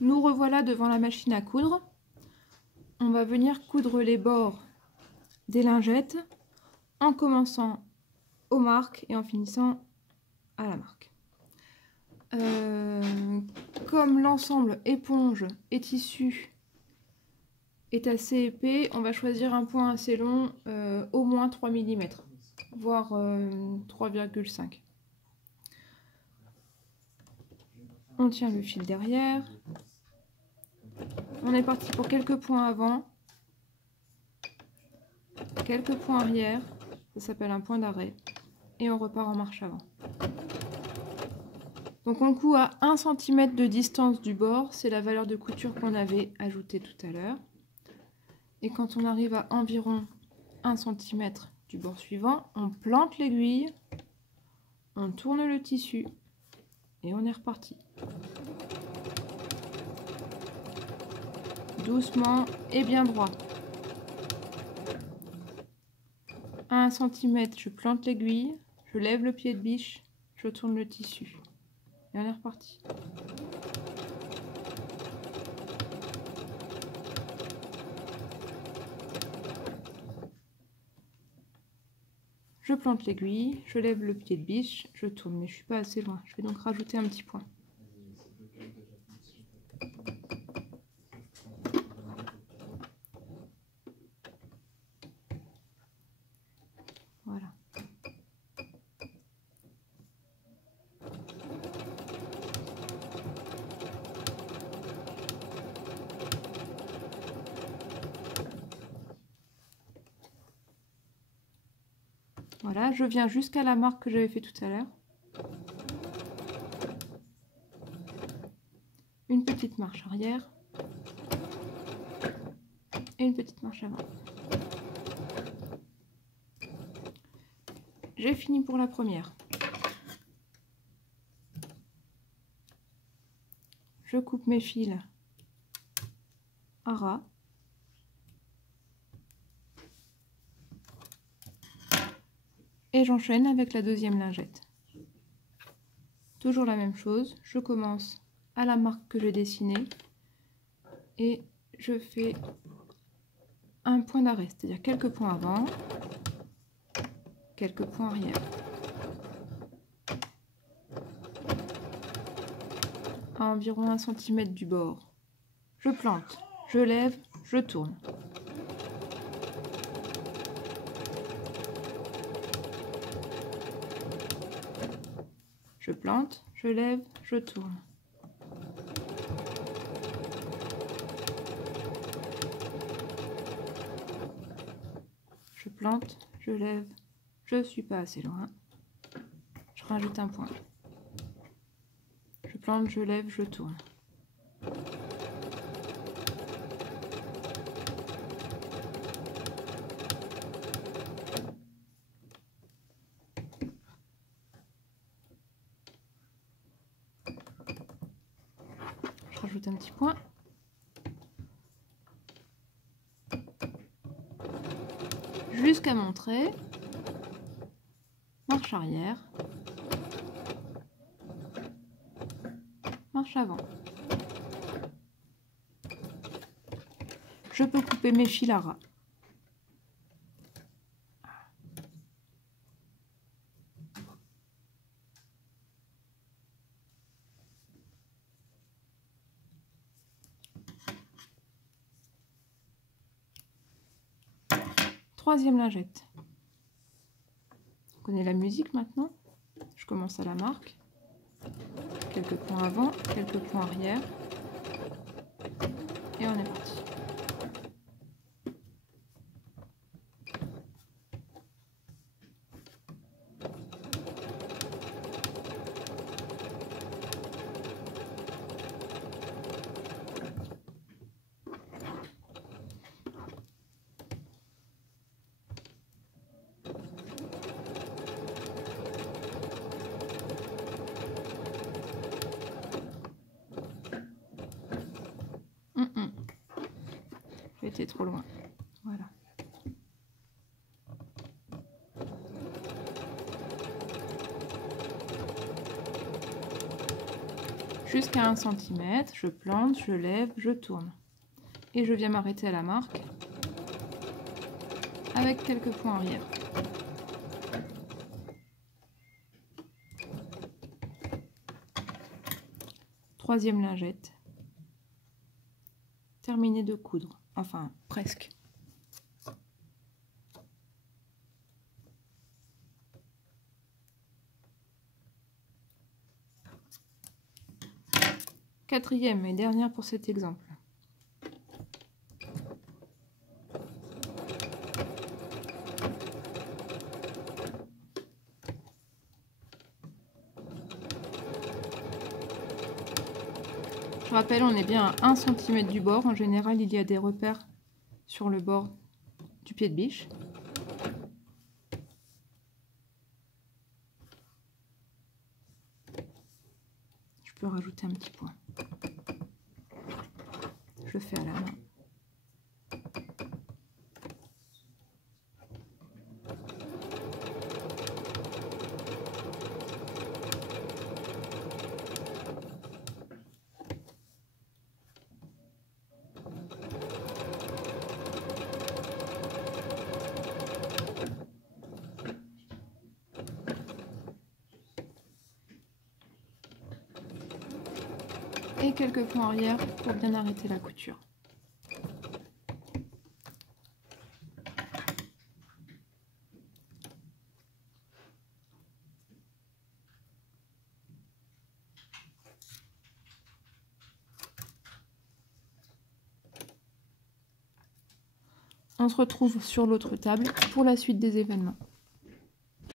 Nous revoilà devant la machine à coudre. On va venir coudre les bords des lingettes en commençant aux marques et en finissant à la marque. Comme l'ensemble éponge et tissu est assez épais, on va choisir un point assez long, au moins 3 mm, voire 3,5. On tient le fil derrière. On est parti pour quelques points avant, quelques points arrière, ça s'appelle un point d'arrêt, et on repart en marche avant. Donc on coud à 1 cm de distance du bord, c'est la valeur de couture qu'on avait ajoutée tout à l'heure. Et quand on arrive à environ 1 cm du bord suivant, on plante l'aiguille, on tourne le tissu et on est reparti. Doucement et bien droit. À 1 cm, je plante l'aiguille, je lève le pied de biche, je tourne le tissu. Et on est reparti. Je plante l'aiguille, je lève le pied de biche, je tourne, mais je ne suis pas assez loin. Je vais donc rajouter un petit point. Voilà. Voilà, je viens jusqu'à la marque que j'avais fait tout à l'heure. Une petite marche arrière et une petite marche avant. J'ai fini pour la première. Je coupe mes fils à ras. Et j'enchaîne avec la deuxième lingette. Toujours la même chose, je commence à la marque que j'ai dessinée et je fais un point d'arrêt, c'est-à-dire quelques points avant, quelques points arrière. À environ 1 cm du bord, je plante, je lève, je tourne. Je plante, je lève, je tourne. Je plante, je lève, je suis pas assez loin. Je rajoute un point. Je plante, je lève, je tourne. Je rajoute un petit point. Jusqu'à mon trait. Marche arrière. Marche avant. Je peux couper mes fils à ras. Troisième lingette. On connaît la musique maintenant. Je commence à la marque. Quelques points avant, quelques points arrière. Et on est parti. J'étais trop loin. Voilà. jusqu'à 1 cm, je plante, je lève, je tourne. Et je viens m'arrêter à la marque avec quelques points arrière. Troisième lingette. Terminé de coudre, enfin presque. Quatrième et dernière pour cet exemple. Je rappelle, on est bien à 1 cm du bord. En général, il y a des repères sur le bord du pied de biche. Je peux rajouter un petit point. Je le fais à la main. Et quelques points arrière pour bien arrêter la couture. On se retrouve sur l'autre table pour la suite des événements.